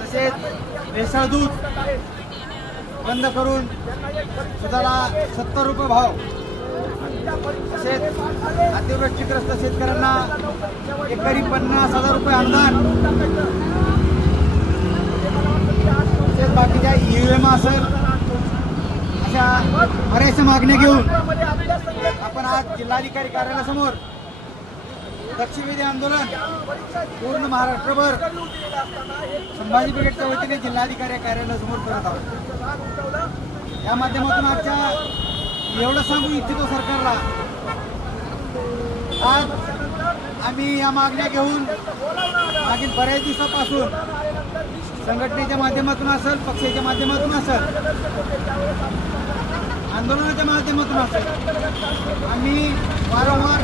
तसेच भेसळ दूध बंद करून दुधाला 70 रुपये भाव, तसेच अतिवृष्टीग्रस्त शेतकऱ्यांना एकरी 50,000 रुपये अनुदान, तसेच बाकीच्या EVM असेल अशा बऱ्याचशा मागण्या घेऊन आपण आज जिल्हाधिकारी कार्यालयासमोर दक्षिणविधी आंदोलन पूर्ण महाराष्ट्रभर संभाजी ब्रिगेडच्या वतीने जिल्हाधिकारी कार्यालयासमोर करत आहोत। या माध्यमातून आजच्या एवढं सांगू इच्छितो सरकारला, आज आम्ही या मागण्या घेऊन मागील बऱ्याच दिवसापासून संघटनेच्या माध्यमातून असेल, पक्षाच्या माध्यमातून असेल, आंदोलनाच्या माध्यमातून असेल आम्ही वारंवार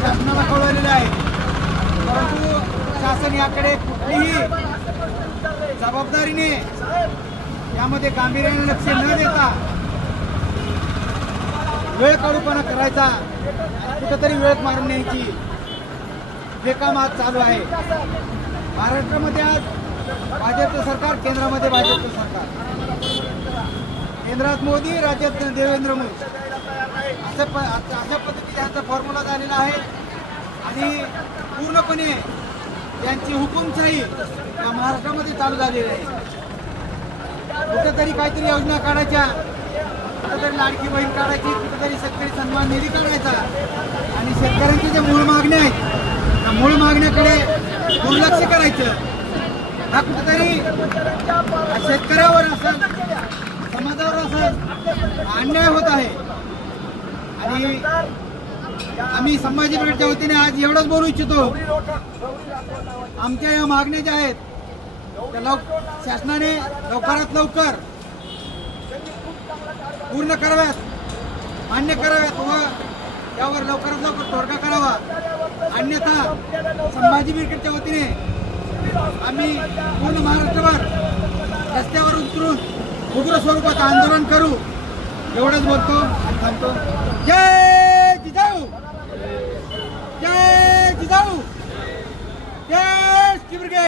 शासनाला कळवलेले आहे, परंतु शासन याकडे कुठलीही जबाबदारीने यामध्ये गांभीर्याने लक्ष न देता वेळ काढूपणा करायचा आणि कुठेतरी वेळ मारून न्यायची हे काम आज चालू आहे। महाराष्ट्रामध्ये आज भाजपचं सरकार, केंद्रामध्ये भाजपचं सरकार, केंद्रात मोदी, राज्यात देवेंद्र मोदी अशा पद्धतीने त्यांचा फॉर्म्युला झालेला आहे आणि पूर्णपणे त्यांची हुकुमशाही या महाराष्ट्रामध्ये चालू झालेली आहे। कुठेतरी काहीतरी योजना काढायच्या, कुठेतरी लाडकी बहीण काढायची, कुठेतरी शेतकरी सन्मान निधी काढायचा आणि शेतकऱ्यांच्या ज्या मूळ मागण्या आहेत त्या मूळ मागण्याकडे दुर्लक्ष करायचं, हा कुठेतरी शेतकऱ्यावर असेल, समाजावर असेल अन्याय होत आहे। आणि आम्ही संभाजी ब्रिगेडच्या वतीने आज एवढंच बोलू इच्छितो, आमच्या या मागण्या ज्या आहेत त्या शासनाने लवकरात लवकर पूर्ण कराव्यात, मान्य कराव्यात व त्यावर लवकरात लवकर तोडगा करावा, अन्यथा संभाजी ब्रिगेडच्या वतीने आम्ही पूर्ण महाराष्ट्रभर रस्त्यावर उतरून उग्र स्वरूपात आंदोलन करू, एवढंच बोलतो आणि थांबतो। जय जिजाऊ, जय जिजाऊ, जय ब्रिगेड।